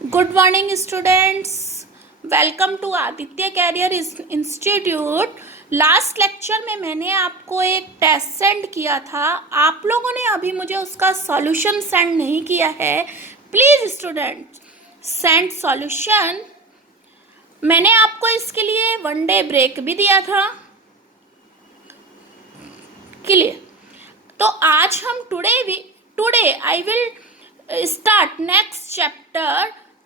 Good morning students, welcome to Aditya career institute. Last lecture में मैंने आपको एक टेस्ट सेंड किया था। आप लोगों ने अभी मुझे उसका सॉल्यूशन सेंड नहीं किया है। Please students send solution. मैंने आपको इसके लिए 1 डे ब्रेक भी दिया था। क्लियर? तो आज हम today I will start next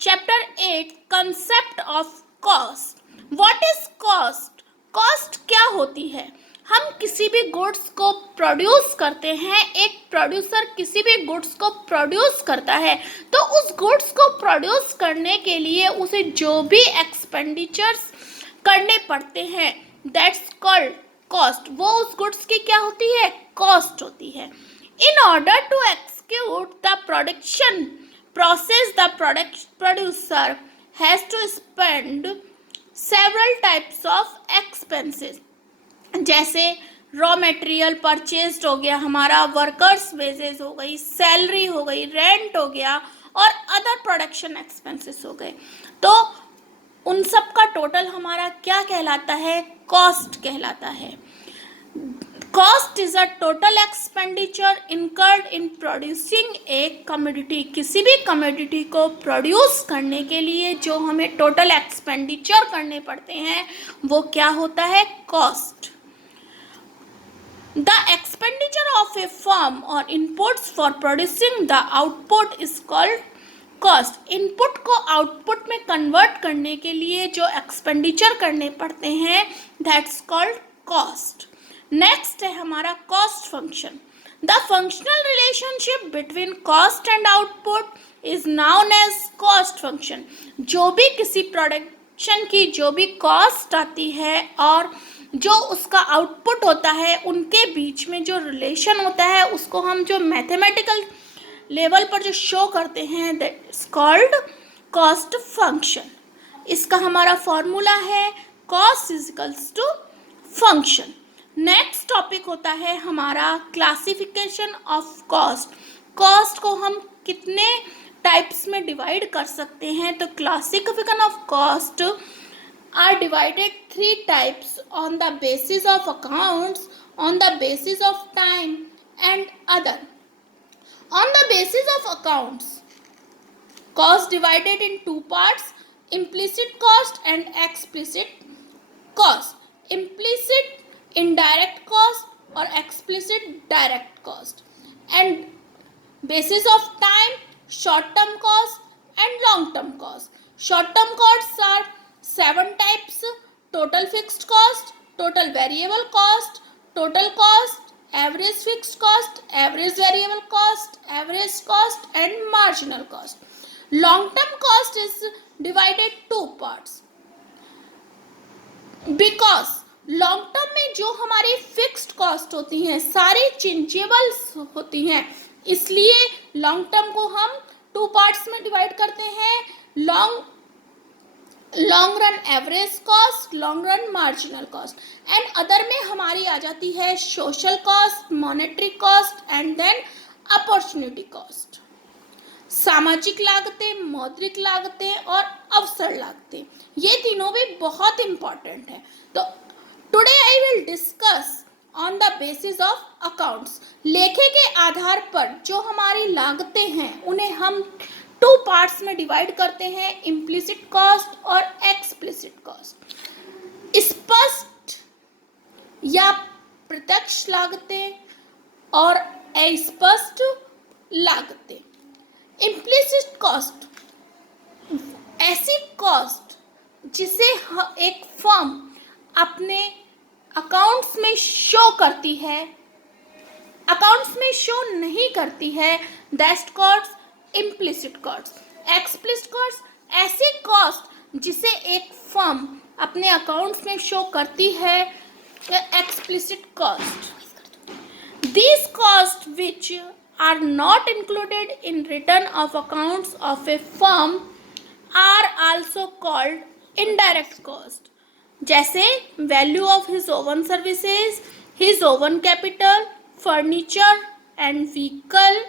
chapter 8 concept of cost. What is cost? Cost क्या होती है? हम किसी भी गुड्स को प्रोड्यूस करते हैं, एक प्रोड्यूसर किसी भी गुड्स को प्रोड्यूस करता है, तो उस गुड्स को प्रोड्यूस करने के लिए उसे जो भी एक्सपेंडिचर्स करने पड़ते हैं, दैट्स कॉल्ड कॉस्ट। वो उस गुड्स की क्या होती है? कॉस्ट होती है। In order to execute the production process, the producer has to spend several types of expenses, जैसे रॉ मटेरियल परचेज्ड हो गया हमारा, वर्कर्स वेजेस हो गई, सैलरी हो गई, रेंट हो गया और अदर प्रोडक्शन एक्सपेंसेस हो गए। तो उन सब का टोटल हमारा क्या कहलाता है? कॉस्ट कहलाता है। Cost is a total expenditure incurred in producing A commodity. किसी भी कमोडिटी को प्रोड्यूस करने के लिए जो हमें टोटल एक्सपेंडिचर करने पड़ते हैं वो क्या होता है? Cost. The expenditure of a firm और inputs for producing the output is called cost. Input को आउटपुट में कन्वर्ट करने के लिए जो एक्सपेंडिचर करने पड़ते हैं, दैट्स कॉल्ड कॉस्ट। नेक्स्ट है हमारा cost function. The functional relationship between cost and output is known as cost function. जो भी किसी प्रोडक्शन की जो भी कॉस्ट आती है और जो उसका आउटपुट होता है, उनके बीच में जो रिलेशन होता है उसको हम जो मैथमेटिकल लेवल पर जो शो करते हैं, that is called cost function. इसका हमारा फॉर्मूला है cost is equals to function. Next topic होता है हमारा क्लासिफिकेशन ऑफ कॉस्ट। कॉस्ट को हम कितने टाइप्स में डिवाइड कर सकते हैं? तो classification of cost are divided 3 types on the basis of accounts, on the basis of time and other. On the basis of accounts, cost divided in 2 parts, implicit cost and explicit cost. Implicit indirect cost or explicit direct cost. And basis of time, short term cost and long term cost. Short term costs are 7 types: total fixed cost, total variable cost, total cost, average fixed cost, average variable cost, average cost and marginal cost. Long term cost is divided 2 parts, because long term में जो हमारी fixed cost होती हैं सारी चेंजेबल्स होती हैं, इसलिए long term को हम 2 पार्ट्स में डिवाइड करते हैं: long run average cost, long run marginal cost. And other में हमारी आ जाती है social cost, monetary cost and then opportunity cost. सामाजिक लागतें, मौद्रिक लागतें और अवसर लागतें, ये तीनों भी बहुत इंपॉर्टेंट है। तो today I will discuss on the basis of accounts. लेखे के आधार पर जो हमारी लागतें हैं उन्हें हम 2 पार्ट्स में डिवाइड करते हैं: इम्प्लिसिट कॉस्ट और एक्सप्लिसिट कॉस्ट। स्पष्ट या प्रत्यक्ष लागतें और अस्पष्ट लागतें। इम्प्लिसिट कॉस्ट ऐसी कॉस्ट जिसे एक फर्म अपने अकाउंट्स में शो करती है, अकाउंट्स में शो नहीं करती है, that's called implicit cost. Explicit cost ऐसी कॉस्ट जिसे एक फर्म अपने अकाउंट्स में शो करती है, explicit cost. These cost which are not included in return of accounts of a firm are also called indirect cost, जैसे value of his own services, his own capital, furniture and vehicle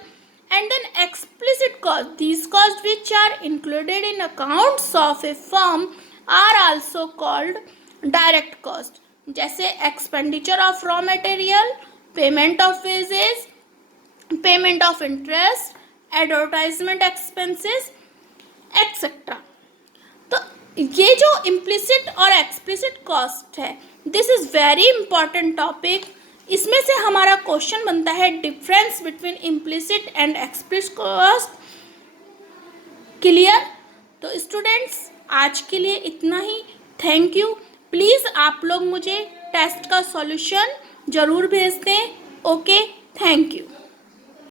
and then explicit cost. These costs which are included in accounts of a firm are also called direct cost. जैसे expenditure of raw material, payment of wages, payment of interest, advertisement expenses, etc. तो ये जो implicit और explicit cost है, this is very important topic. इसमें से हमारा question बनता है difference between implicit and explicit cost. Clear? तो स्टूडेंट्स आज के लिए इतना ही. Thank you. प्लीज़ आप लोग मुझे टेस्ट का सॉल्यूशन ज़रूर भेज दें. Okay, thank you.